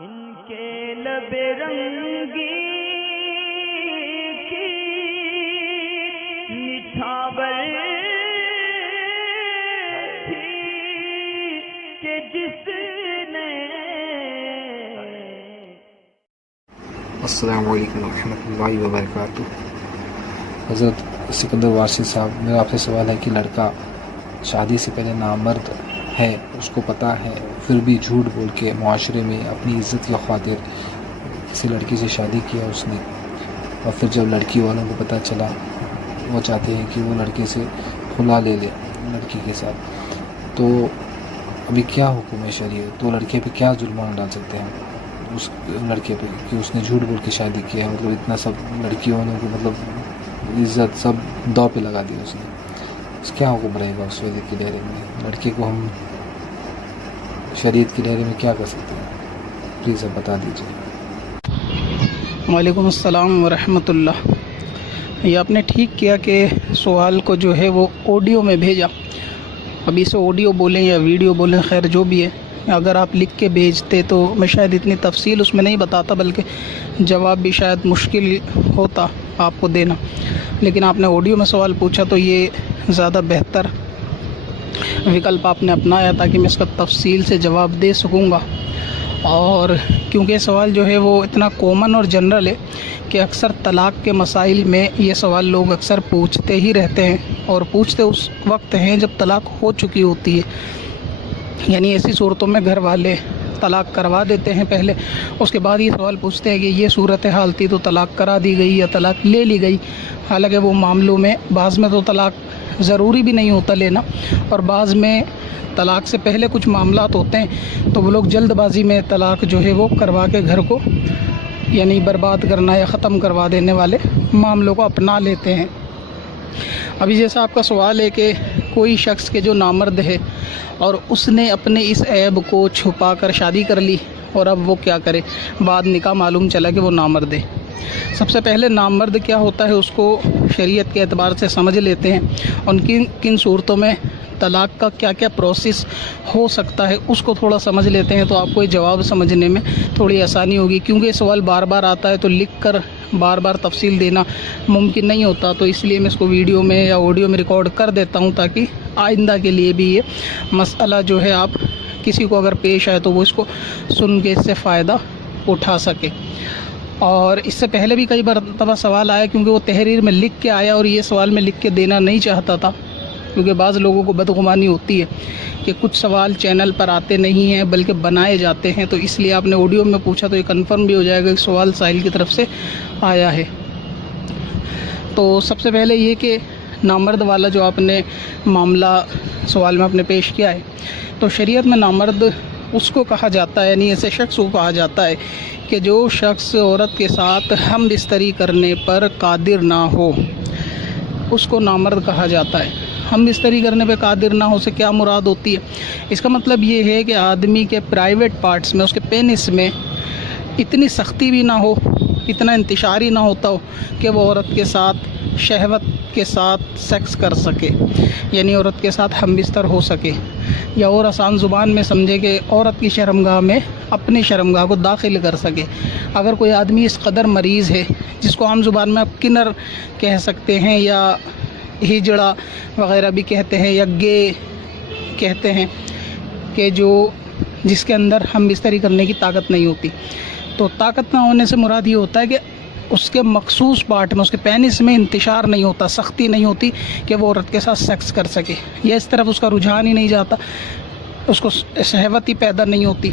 इनके लबे रंगी की निछावर थी कि जिसने। अस्सलामु अलैकुम रहमतुल्लाहि व बरकातुहू। हज़रत सिकंदर वारसी साहब, मेरा आपसे सवाल है कि लड़का शादी से पहले नामर्द है, उसको पता है, फिर भी झूठ बोल के मुआशरे में अपनी इज़्ज़त की खातिर किसी लड़की से शादी किया उसने, और फिर जब लड़की वालों को पता चला, वो चाहते हैं कि वो लड़के से खुला ले ले लड़की के साथ, तो अभी क्या हुक्म है शरीयत? तो लड़के पे क्या जुर्माना डाल सकते हैं उस लड़के पे कि उसने झूठ बोल के शादी किया है? मतलब इतना सब लड़की वालों को मतलब इज़्ज़त सब दौ पे लगा दी उसने, क्या हुक्म रहेगा उस वजह के दायरे में? लड़के को हम शरीयत के दायरे में क्या कर सकते हैं, प्लीज़ आप बता दीजिए। वालेकुम अस्सलाम व रहमतुल्लाह। ये आपने ठीक किया कि सवाल को जो है वो ऑडियो में भेजा। अभी इसे ऑडियो बोलें या वीडियो बोलें, खैर जो भी है, अगर आप लिख के भेजते तो मैं शायद इतनी तफसील उसमें नहीं बताता, बल्कि जवाब भी शायद मुश्किल होता आपको देना। लेकिन आपने ऑडियो में सवाल पूछा तो ये ज़्यादा बेहतर विकल्प आपने अपनाया ताकि मैं इसका तफसील से जवाब दे सकूँगा। और क्योंकि सवाल जो है वो इतना कॉमन और जनरल है कि अक्सर तलाक़ के मसाइल में ये सवाल लोग अक्सर पूछते ही रहते हैं, और पूछते उस वक्त हैं जब तलाक़ हो चुकी होती है। यानी ऐसी सूरतों में घर वाले तलाक़ करवा देते हैं पहले, उसके बाद ये सवाल पूछते हैं कि ये सूरत हाल थी तो तलाक़ करा दी गई या तलाक़ ले ली गई। हालांकि वो मामलों में बाज़ में तो तलाक़ ज़रूरी भी नहीं होता लेना, और बाज़ में तलाक़ से पहले कुछ मामलात होते हैं तो वो लोग जल्दबाजी में तलाक़ जो है वो करवा के घर को यानी बर्बाद करना या ख़त्म करवा देने वाले मामलों को अपना लेते हैं। अभी जैसा आपका सवाल है कि कोई शख्स के जो नामर्द है और उसने अपने इस ऐब को छुपा कर शादी कर ली, और अब वो क्या करे, बाद निकाह मालूम चला कि वो नामर्द है। सबसे पहले नामर्द क्या होता है उसको शरीयत के एतबार से समझ लेते हैं, और किन सूरतों में तलाक़ का क्या क्या प्रोसेस हो सकता है उसको थोड़ा समझ लेते हैं, तो आपको ये जवाब समझने में थोड़ी आसानी होगी। क्योंकि ये सवाल बार बार आता है तो लिख कर बार बार तफसील देना मुमकिन नहीं होता, तो इसलिए मैं इसको वीडियो में या ऑडियो में रिकॉर्ड कर देता हूँ ताकि आइंदा के लिए भी ये मसला जो है आप किसी को अगर पेश आए तो वो इसको सुन के इससे फ़ायदा उठा सके। और इससे पहले भी कई बार सवाल आया, क्योंकि वो तहरीर में लिख के आया और ये सवाल में लिख के देना नहीं चाहता था, क्योंकि बाज़ लोगों को बदगुमानी होती है कि कुछ सवाल चैनल पर आते नहीं हैं बल्कि बनाए जाते हैं, तो इसलिए आपने ऑडियो में पूछा तो ये कंफर्म भी हो जाएगा कि सवाल साहिल की तरफ से आया है। तो सबसे पहले ये कि नामर्द वाला जो आपने मामला सवाल में आपने पेश किया है, तो शरीयत में नामर्द उसको कहा जाता है, यानी ऐसे शख्स को कहा जाता है कि जो शख्स औरत के साथ हम बिस्तरी करने पर कादिर ना हो, उसको नामर्द कहा जाता है। हम बिस्तरी करने पे कादिर ना हो से क्या मुराद होती है? इसका मतलब ये है कि आदमी के प्राइवेट पार्ट्स में, उसके पेनिस में इतनी सख्ती भी ना हो, इतना इंतशार ही ना होता हो कि वो औरत के साथ शहवत के साथ सेक्स कर सके, यानी औरत के साथ हम बिस्तर हो सके, या और आसान ज़ुबान में समझे कि औरत की शर्मगाह में अपनी शर्मगाह को दाखिल कर सके। अगर कोई आदमी इस कदर मरीज़ है, जिसको आम ज़ुबान में आप किन्नर कह सकते हैं या हिजड़ा वग़ैरह भी कहते हैं या गे कहते हैं, कि जिसके अंदर हम बिस्तरी करने की ताकत नहीं होती, तो ताकत ना होने से मुराद ये होता है कि उसके मखसूस पार्ट में, उसके पेनिस में इंतशार नहीं होता, सख्ती नहीं होती कि वो औरत के साथ सेक्स कर सके, या इस तरफ उसका रुझान ही नहीं जाता, उसको शहवत ही पैदा नहीं होती,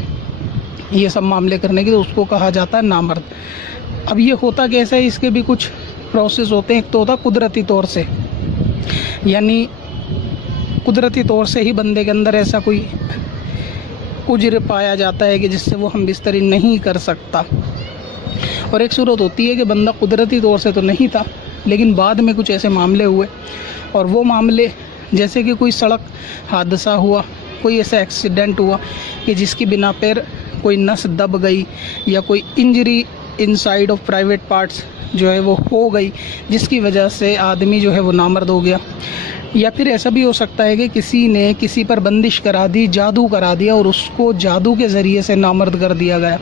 ये सब मामले करने की, तो उसको कहा जाता है नामर्द। अब ये होता कैसे है, इसके भी कुछ प्रोसेस होते हैं। एक तो होता कुदरती तौर से, यानी कुदरती तौर से ही बंदे के अंदर ऐसा कोई उज्र पाया जाता है कि जिससे वो हम बिस्तरी नहीं कर सकता। और एक सूरत होती है कि बंदा कुदरती तौर से तो नहीं था, लेकिन बाद में कुछ ऐसे मामले हुए, और वो मामले जैसे कि कोई सड़क हादसा हुआ, कोई ऐसा एक्सीडेंट हुआ कि जिसकी बिना पर कोई नस दब गई या कोई injury inside of private parts जो है वो हो गई, जिसकी वजह से आदमी जो है वो नामर्द हो गया। या फिर ऐसा भी हो सकता है कि किसी ने किसी पर बंदिश करा दी, जादू करा दिया और उसको जादू के ज़रिए से नामर्द कर दिया गया।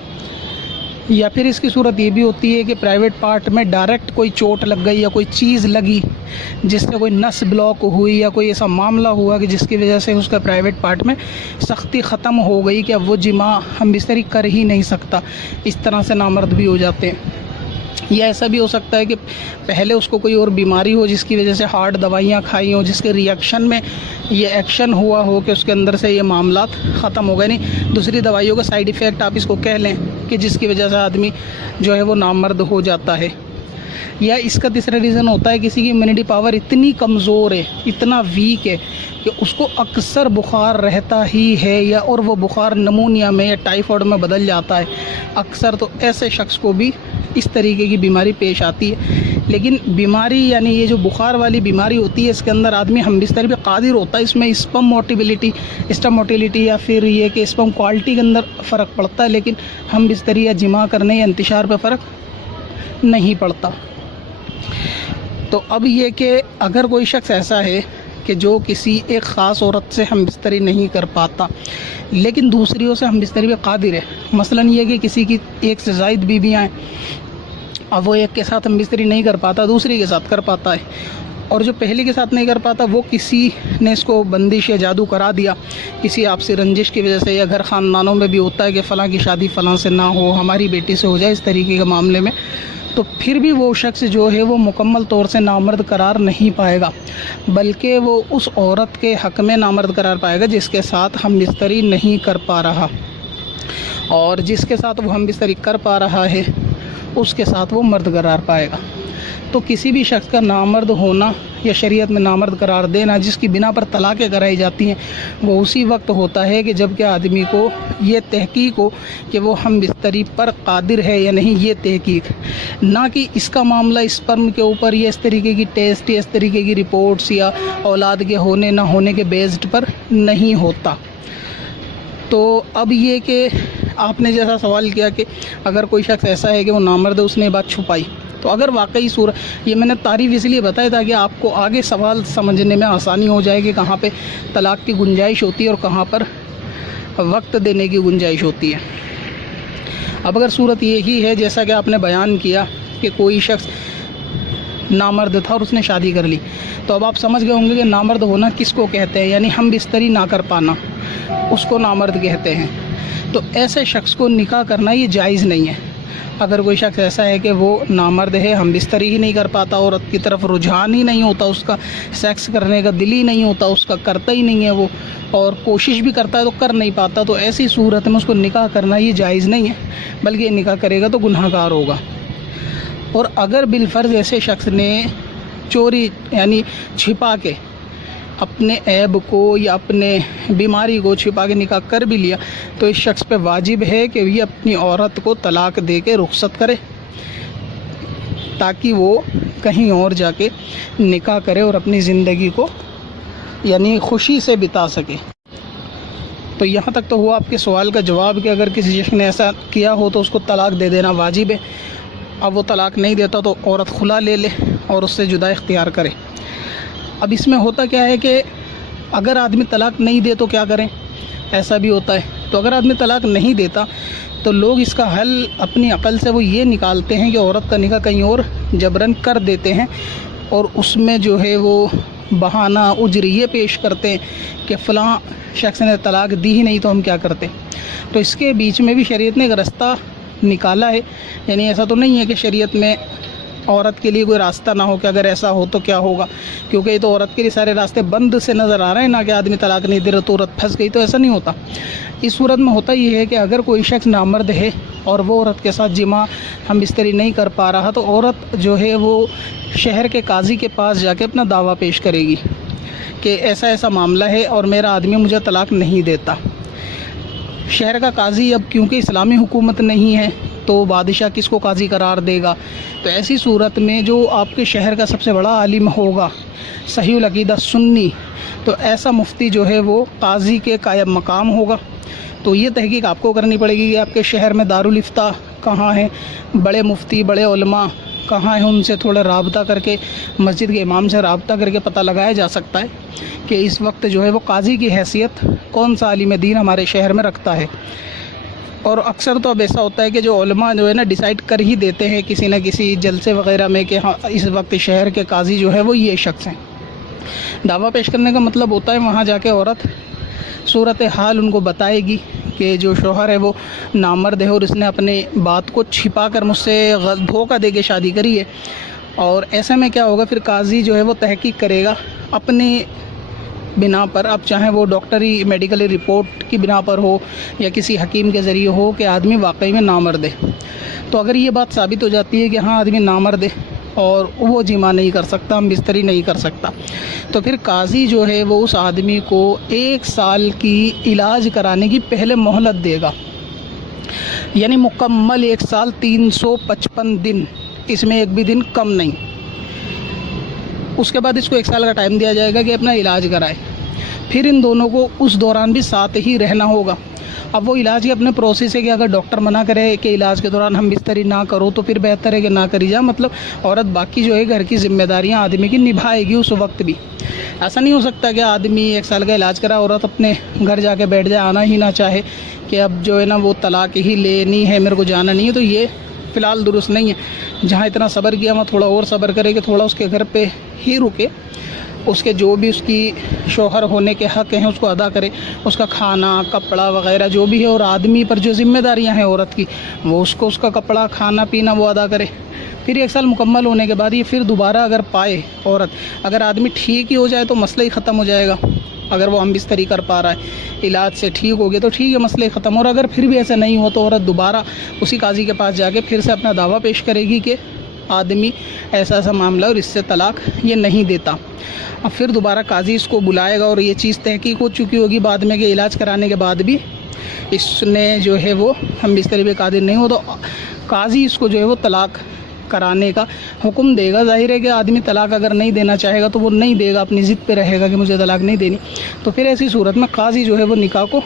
या फिर इसकी सूरत ये भी होती है कि प्राइवेट पार्ट में डायरेक्ट कोई चोट लग गई या कोई चीज़ लगी जिससे कोई नस ब्लॉक हुई या कोई ऐसा मामला हुआ कि जिसकी वजह से उसका प्राइवेट पार्ट में सख्ती ख़त्म हो गई कि अब वो जिमा हम बिस्तरी कर ही नहीं सकता। इस तरह से नामर्द भी हो जाते हैं। या ऐसा भी हो सकता है कि पहले उसको कोई और बीमारी हो जिसकी वजह से हार्ड दवाइयाँ खाई हो, जिसके रिएक्शन में ये एक्शन हुआ हो कि उसके अंदर से ये मामलात ख़त्म हो गए, नहीं दूसरी दवाइयों का साइड इफ़ेक्ट आप इसको कह लें, कि जिसकी वजह से आदमी जो है वो नामर्द हो जाता है। या इसका तीसरा रीज़न होता है किसी की इम्यूनिटी पावर इतनी कमज़ोर है, इतना वीक है कि उसको अक्सर बुखार रहता ही है, या और वो बुखार नमूनिया में या टाइफाइड में बदल जाता है अक्सर। तो ऐसे शख्स को भी इस तरीके की बीमारी पेश आती है। लेकिन बीमारी यानी ये जो बुखार वाली बीमारी होती है, इसके अंदर आदमी हम बिस्तरी पे कादिर होता है। इसमें स्पर्म मोटिलिटी या फिर ये कि स्पर्म क्वालिटी के अंदर फ़र्क पड़ता है, लेकिन हम बिस्तरी या जिमा करने या इंतशार पे फ़र्क नहीं पड़ता। तो अब ये कि अगर कोई शख्स ऐसा है कि जो किसी एक ख़ास औरत से हम बिस्तरी नहीं कर पाता लेकिन दूसरियों से हम बिस्तरी पे कादिर है, मसलन ये कि किसी की एक से ज़ायद बीवियाँ हैं, अब वो एक के साथ हम बिस्तरी नहीं कर पाता, दूसरी के साथ कर पाता है, और जो पहले के साथ नहीं कर पाता वो किसी ने इसको बंदिश या जादू करा दिया किसी आपसी रंजिश की वजह से, या घर ख़ानदानों में भी होता है कि फ़लाँ की शादी फ़लाँ से ना हो, हमारी बेटी से हो जाए, इस तरीके के मामले में, तो फिर भी वो शख्स जो है वो मुकम्मल तौर से नामर्द करार नहीं पाएगा, बल्कि वो उस औरत के हक़ में नामर्द करार पाएगा जिसके साथ हम बिस्तरी नहीं कर पा रहा, और जिसके साथ वो हम बिस्तरी कर पा रहा है उसके साथ वो मर्द करार पाएगा। तो किसी भी शख्स का नामर्द होना या शरीयत में नामर्द करार देना जिसकी बिना पर तलाक़ें कराई जाती हैं, वो उसी वक्त होता है कि जब कि आदमी को ये तहकीक हो कि वो हम बिस्तरी पर कादिर है या नहीं, ये तहकीक, ना कि इसका मामला स्पर्म के ऊपर या इस तरीके की टेस्ट या इस तरीके की रिपोर्ट्स या औलाद के होने ना होने के बेस्ड पर नहीं होता। तो अब ये कि आपने जैसा सवाल किया कि अगर कोई शख्स ऐसा है कि वो नामर्द है, उसने बात छुपाई, तो अगर वाकई सूरत, ये मैंने तारीफ़ इसलिए बताया ताकि आपको आगे सवाल समझने में आसानी हो जाए कि कहाँ पे तलाक़ की गुंजाइश होती है और कहाँ पर वक्त देने की गुंजाइश होती है। अब अगर सूरत यही है जैसा कि आपने बयान किया कि कोई शख्स नामर्द था और उसने शादी कर ली, तो अब आप समझ गए होंगे कि नामर्द होना किसको कहते हैं, यानी हम बिस्तरी ना कर पाना उसको नामर्द कहते हैं। तो ऐसे शख्स को निकाह करना ये जायज़ नहीं है। अगर कोई शख्स ऐसा है कि वो नामर्द है, हम बिस्तरी ही नहीं कर पाता, औरत की तरफ रुझान ही नहीं होता, उसका सेक्स करने का दिल ही नहीं होता, उसका करता ही नहीं है वो, और कोशिश भी करता है तो कर नहीं पाता, तो ऐसी सूरत में उसको निकाह करना ये जायज़ नहीं है, बल्कि निकाह करेगा तो गुनाहगार होगा। और अगर बिलफ़र्ज़ ऐसे शख्स ने चोरी यानी छिपा के अपने ऐब को या अपने बीमारी को छिपा के निकाह कर भी लिया, तो इस शख्स पे वाजिब है कि ये अपनी औरत को तलाक़ दे के रुख़्सत करे ताकि वो कहीं और जाके निकाह करे और अपनी ज़िंदगी को यानी खुशी से बिता सके। तो यहाँ तक तो हुआ आपके सवाल का जवाब कि अगर किसी शख्स ने ऐसा किया हो तो उसको तलाक़ दे देना वाजिब है। अब वो तलाक़ नहीं देता तो औरत खुला ले ले और उससे जुदा इख्तियार करे। अब इसमें होता क्या है कि अगर आदमी तलाक़ नहीं दे तो क्या करें, ऐसा भी होता है। तो अगर आदमी तलाक़ नहीं देता तो लोग इसका हल अपनी अक़ल से वो ये निकालते हैं कि औरत का निकाह कहीं और जबरन कर देते हैं, और उसमें जो है वो बहाना उजरिए पेश करते हैं कि फ़लाँ शख्स ने तलाक़ दी ही नहीं तो हम क्या करते। तो इसके बीच में भी शरीयत ने एक रास्ता निकाला है, यानी ऐसा तो नहीं है कि शरीयत में औरत के लिए कोई रास्ता ना हो कि अगर ऐसा हो तो क्या होगा, क्योंकि ये तो औरत के लिए सारे रास्ते बंद से नज़र आ रहे हैं ना कि आदमी तलाक़ नहीं दे रहा तो औरत फंस गई, तो ऐसा नहीं होता। इस सूरत में होता ये है कि अगर कोई शख्स नामर्द है और वो औरत के साथ जिमा हम बिस्तरी नहीं कर पा रहा, तो औरत जो है वो शहर के काजी के पास जाके अपना दावा पेश करेगी कि ऐसा ऐसा मामला है और मेरा आदमी मुझे तलाक़ नहीं देता। शहर का काजी अब क्योंकि इस्लामी हुकूमत नहीं है तो बादशाह किसको काजी करार देगा, तो ऐसी सूरत में जो आपके शहर का सबसे बड़ा आलिम होगा सहीउल अक़ीदा सुन्नी, तो ऐसा मुफ्ती जो है वो काजी के कायम मकाम होगा। तो ये तहकीक आपको करनी पड़ेगी कि आपके शहर में दारुल इफ्ता कहाँ हैं, बड़े मुफ्ती बड़े उलमा कहाँ हैं, उनसे थोड़ा राब्ता करके, मस्जिद के इमाम से राब्ता करके पता लगाया जा सकता है कि इस वक्त जो है वो काजी की हैसियत कौन सा आलिम दीन हमारे शहर में रखता है। और अक्सर तो अब ऐसा होता है कि जो उलमा जो है ना डिसाइड कर ही देते हैं किसी न किसी जलसे वगैरह में कि हाँ इस वक्त शहर के काजी जो है वो ये शख्स हैं। दावा पेश करने का मतलब होता है वहाँ जाके औरत सूरत हाल उनको बताएगी कि जो शौहर है वो नामर्द है और इसने अपने बात को छिपा कर मुझसे धोखा दे के शादी करी है। और ऐसे में क्या होगा, फिर काजी जो है वो तहकीक करेगा अपने बिना पर, अब चाहे वो डॉक्टरी मेडिकल रिपोर्ट की बिना पर हो या किसी हकीम के ज़रिए हो कि आदमी वाकई में नामर्द है। तो अगर ये बात साबित हो जाती है कि हाँ आदमी नामर्द है और वो जिमा नहीं कर सकता, हम बिस्तरी नहीं कर सकता, तो फिर काजी जो है वो उस आदमी को 1 साल की इलाज कराने की पहले मोहलत देगा, यानी मुकम्मल 1 साल 355 दिन, इसमें एक भी दिन कम नहीं। उसके बाद इसको 1 साल का टाइम दिया जाएगा कि अपना इलाज कराए। फिर इन दोनों को उस दौरान भी साथ ही रहना होगा। अब वो इलाज के अपने प्रोसेस है कि अगर डॉक्टर मना करे कि इलाज के दौरान हम बिस्तरी ना करो तो फिर बेहतर है कि ना करी जा, मतलब औरत बाकी जो है घर की जिम्मेदारियां आदमी की निभाएगी उस वक्त भी। ऐसा नहीं हो सकता कि आदमी 1 साल का इलाज करा, औरत अपने घर जाके बैठ जाए, आना ही ना चाहे कि अब जो है ना वो तलाक ही लेनी है, मेरे को जाना नहीं है। तो ये फ़िलहाल दुरुस्त नहीं है। जहाँ इतना सब्र किया वहाँ थोड़ा और सब्र करे कि थोड़ा उसके घर पे ही रुके, उसके जो भी उसकी शौहर होने के हक़ हैं उसको अदा करे, उसका खाना कपड़ा वगैरह जो भी है, और आदमी पर जो जिम्मेदारियां हैं औरत की वो उसको उसका कपड़ा खाना पीना वो अदा करे। फिर 1 साल मुकम्मल होने के बाद ये फिर दोबारा अगर पाए औरत, अगर आदमी ठीक ही हो जाए तो मसला ही ख़त्म हो जाएगा। अगर वो हम बिस्तरी कर पा रहा है, इलाज से ठीक हो गया तो ठीक है, मसले ख़त्म। और अगर फिर भी ऐसा नहीं हो तो औरत दोबारा उसी काजी के पास जाके फिर से अपना दावा पेश करेगी कि आदमी ऐसा ऐसा मामला और इससे तलाक ये नहीं देता। अब फिर दोबारा काजी इसको बुलाएगा और ये चीज़ तहकीक हो चुकी होगी बाद में कि इलाज कराने के बाद भी इसने जो है वो हम बिस्तरी पे कादिर नहीं हो, तो काजी इसको जो है वो तलाक कराने का हुक्म देगा। जाहिर है कि आदमी तलाक अगर नहीं देना चाहेगा तो वो नहीं देगा, अपनी ज़िद पे रहेगा कि मुझे तलाक नहीं देनी। तो फिर ऐसी सूरत में काजी जो है वो निकाह को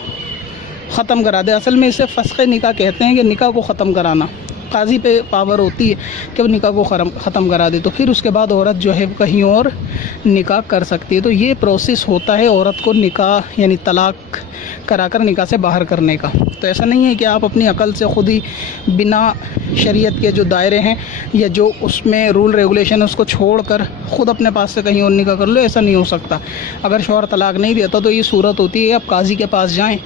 ख़त्म करा दे। असल में इसे फ़स्ख़ निकाह कहते हैं कि निकाह को ख़त्म कराना। काजी पे पावर होती है कि वो निकाह को ख़त्म करा दे, तो फिर उसके बाद औरत जो है कहीं और निकाह कर सकती है। तो ये प्रोसेस होता है औरत को निकाह यानी तलाक कराकर निकाह से बाहर करने का। तो ऐसा नहीं है कि आप अपनी अकल से ख़ुद ही बिना शरीयत के जो दायरे हैं या जो उसमें रूल रेगुलेशन है उसको छोड़कर ख़ुद अपने पास से कहीं और निकाह कर लो, ऐसा नहीं हो सकता। अगर शौहर तलाक नहीं देता तो ये सूरत होती है आप काजी के पास जाएँ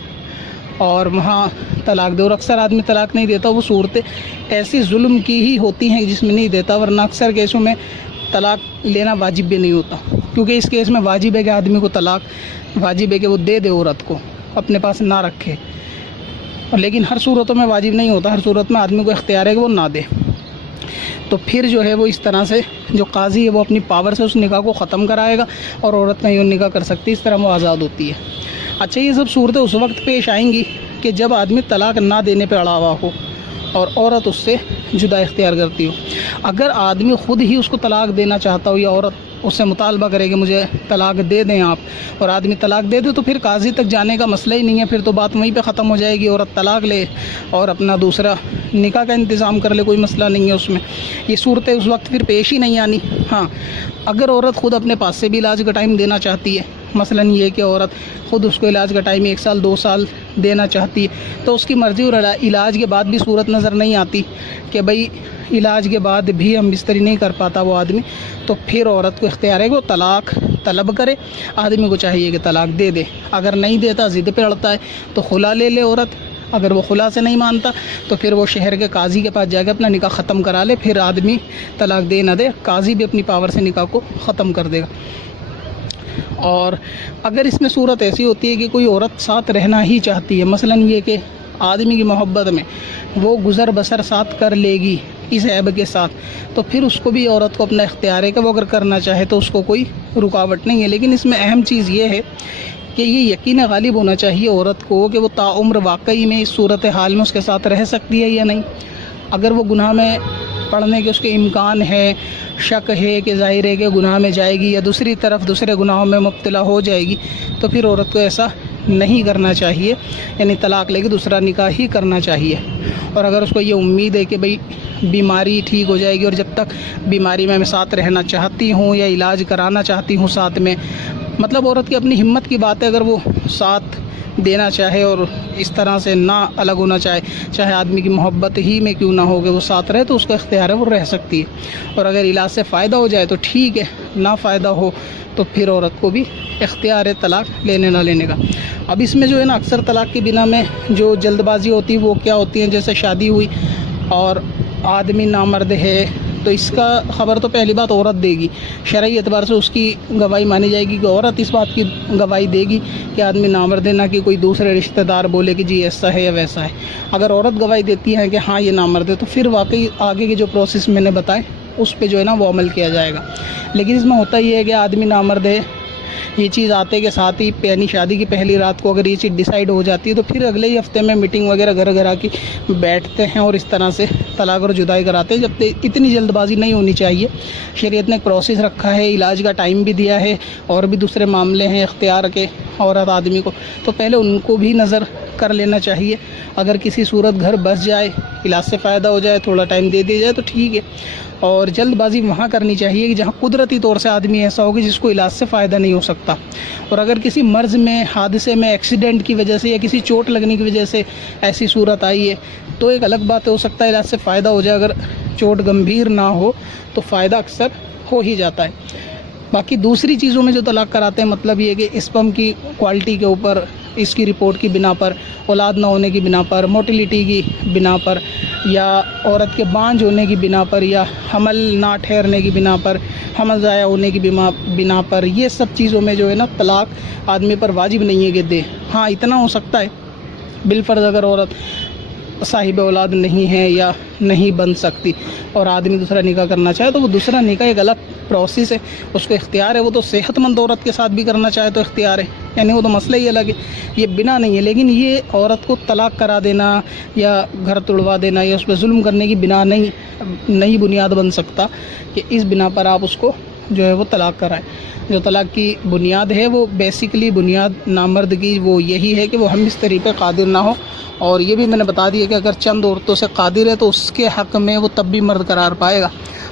और वहाँ तलाक दे। और अक्सर आदमी तलाक नहीं देता, वो सूरतें ऐसी जुल्म की ही होती हैं जिसमें नहीं देता, वरना अक्सर केसों में तलाक लेना वाजिब भी नहीं होता, क्योंकि इस केस में वाजिब है कि आदमी को तलाक वाजिब है कि वो दे दे औरत को, अपने पास ना रखे। और लेकिन हर सूरतों में वाजिब नहीं होता, हर सूरत में आदमी को इख्तियार है कि वो ना दे। तो फिर जो है वो इस तरह से जो काजी है वो अपनी पावर से उस निकाह को ख़त्म कराएगा और औरत कहीं और निकाह कर सकती है, इस तरह वो आज़ाद होती है। अच्छा, ये सब सूरतें उस वक्त पेश आएंगी कि जब आदमी तलाक ना देने पे अड़ा हुआ हो और औरत उससे जुदा इख्तियार करती हो। अगर आदमी ख़ुद ही उसको तलाक देना चाहता हो या औरत उससे मुतालबा करे कि मुझे तलाक दे दें आप, और आदमी तलाक दे दे, तो फिर काजी तक जाने का मसला ही नहीं है, फिर तो बात वहीं पे ख़त्म हो जाएगी। औरत तलाक ले और अपना दूसरा निकाह का इंतज़ाम कर ले, कोई मसला नहीं है उसमें। ये सूरतें उस वक्त फिर पेश ही नहीं आनी। हाँ, अगर औरत ख़ुद अपने पास से भी इलाज का टाइम देना चाहती है, मसलन ये कि औरत ख़ुद उसको इलाज का टाइम 1 साल 2 साल देना चाहती है, तो उसकी मर्ज़ी। और इलाज के बाद भी सूरत नज़र नहीं आती कि भाई इलाज के बाद भी हम बिस्तरी नहीं कर पाता वो आदमी, तो फिर औरत को इख्तियार है कि वो तलाक तलब करे। आदमी को चाहिए कि तलाक दे दे। अगर नहीं देता, ज़िद पे अड़ता है, तो खुला ले ले औरत। अगर वो खुला से नहीं मानता तो फिर वो शहर के काजी के पास जाकर अपना निकाह ख़त्म करा ले। फिर आदमी तलाक दे ना दे, काजी भी अपनी पावर से निकाह को ख़त्म कर देगा। और अगर इसमें सूरत ऐसी होती है कि कोई औरत साथ रहना ही चाहती है, मसलन ये कि आदमी की मोहब्बत में वो गुज़र बसर साथ कर लेगी इस ऐब के साथ, तो फिर उसको भी औरत को अपना इख्तियार है कि वो अगर करना चाहे तो उसको कोई रुकावट नहीं है। लेकिन इसमें अहम चीज़ ये है कि ये यकीन गालिब होना चाहिए औरत को कि वो ताउम्र वाकई में इस सूरत हाल में उसके साथ रह सकती है या नहीं। अगर वो गुनाह में पढ़ने के उसके इम्कान है, शक है कि ज़ाहिर है कि गुनाह में जाएगी या दूसरी तरफ दूसरे गुनाहों में मुब्तला हो जाएगी, तो फिर औरत को ऐसा नहीं करना चाहिए, यानी तलाक़ लेके दूसरा निकाह ही करना चाहिए। और अगर उसको ये उम्मीद है कि भाई बीमारी ठीक हो जाएगी और जब तक बीमारी में मैं साथ रहना चाहती हूँ या इलाज कराना चाहती हूँ साथ में, मतलब औरत की अपनी हिम्मत की बात है, अगर वो साथ देना चाहे और इस तरह से ना अलग होना चाहे, चाहे आदमी की मोहब्बत ही में क्यों ना हो कि वो साथ रहे, तो उसका इख्तियार है, वो रह सकती है। और अगर इलाज से फ़ायदा हो जाए तो ठीक है, ना फ़ायदा हो तो फिर औरत को भी इख्तियार है तलाक़ लेने ना लेने का। अब इसमें जो है ना अक्सर तलाक़ की बिना में जो जल्दबाजी होती है वो क्या होती है, जैसे शादी हुई और आदमी नामर्द है तो इसका ख़बर तो पहली बात औरत देगी, शरई एतबार से उसकी गवाही मानी जाएगी कि औरत इस बात की गवाही देगी कि आदमी नामर्द है, ना कि कोई दूसरे रिश्तेदार बोले कि जी ऐसा है या वैसा है। अगर औरत गवाही देती है कि हाँ ये नामर्द है, तो फिर वाकई आगे के जो प्रोसेस मैंने बताए उस पे जो है ना वो अमल किया जाएगा। लेकिन इसमें होता ये है कि आदमी नामर्द है, ये चीज़ आते के साथ ही यानी शादी की पहली रात को अगर ये चीज़ डिसाइड हो जाती है तो फिर अगले ही हफ्ते में मीटिंग वगैरह घर घर आके बैठते हैं और इस तरह से तलाक़ और जुदाई कराते हैं। जब इतनी जल्दबाजी नहीं होनी चाहिए। शरीयत ने एक प्रोसेस रखा है, इलाज का टाइम भी दिया है और भी दूसरे मामले हैं इख्तियार के औरत आदमी को, तो पहले उनको भी नज़र कर लेना चाहिए। अगर किसी सूरत घर बस जाए, इलाज से फ़ायदा हो जाए, थोड़ा टाइम दे दिया जाए तो ठीक है। और जल्दबाजी वहाँ करनी चाहिए कि जहाँ कुदरती तौर से आदमी ऐसा हो कि जिसको इलाज से फ़ायदा नहीं हो सकता। और अगर किसी मर्ज़ में, हादसे में, एक्सीडेंट की वजह से या किसी चोट लगने की वजह से ऐसी सूरत आई है तो एक अलग बात हो सकता है इलाज से फ़ायदा हो जाए। अगर चोट गंभीर ना हो तो फ़ायदा अक्सर हो ही जाता है। बाकी दूसरी चीज़ों में जो तलाक़ कराते हैं, मतलब ये कि स्पर्म की क्वालिटी के ऊपर, इसकी रिपोर्ट की बिना पर, औलाद ना होने की बिना पर, मोटिलिटी की बिना पर, या औरत के बांझ होने की बिना पर, या हमल ना ठहरने की बिना पर, हमल ज़ाया होने की बिना पर, ये सब चीज़ों में जो है ना तलाक़ आदमी पर वाजिब नहीं है कि दे। हाँ, इतना हो सकता है बिलफ़र्ज़ अगर औरत साहिब औलाद नहीं है या नहीं बन सकती और आदमी दूसरा निकाह करना चाहे तो वो दूसरा निकाह एक अलग प्रोसेस है, उसको इख्तियार है। वो तो सेहतमंद औरत के साथ भी करना चाहे तो इख्तियार है, यानी वो तो मसला ही अलग है, ये बिना नहीं है। लेकिन ये औरत को तलाक़ करा देना या घर तोड़वा देना या उस पर जुल्म करने की बिना नई बुनियाद बन सकता कि इस बिना पर आप उसको जो है वो तलाक़ कराएं। जो तलाक़ की बुनियाद है वो बेसिकली बुनियाद नामर्द की वो यही है कि वो हम इस तरीक़े कादिर ना हो। और ये भी मैंने बता दिया कि अगर चंद औरतों से कादिर है तो उसके हक़ में वो तब भी मर्द करार पाएगा,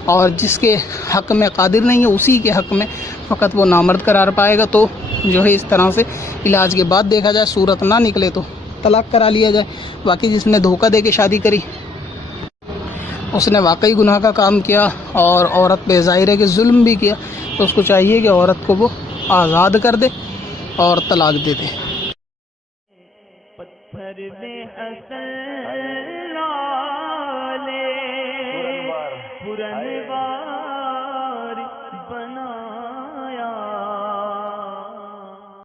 और जिसके हक़ में कादिर नहीं है उसी के हक़ में फ़कत वो नामर्द करार पाएगा। तो जो है इस तरह से इलाज के बाद देखा जाए, सूरत ना निकले तो तलाक़ करा लिया जाए। बाकी जिसने धोखा दे के शादी करी उसने वाकई गुनाह का काम किया और औरत पे ज़ाहिर है कि जुल्म भी किया, तो उसको चाहिए कि औरत को वो आज़ाद कर दे और तलाक़ दे दे। पत्थर में असल ले पुरन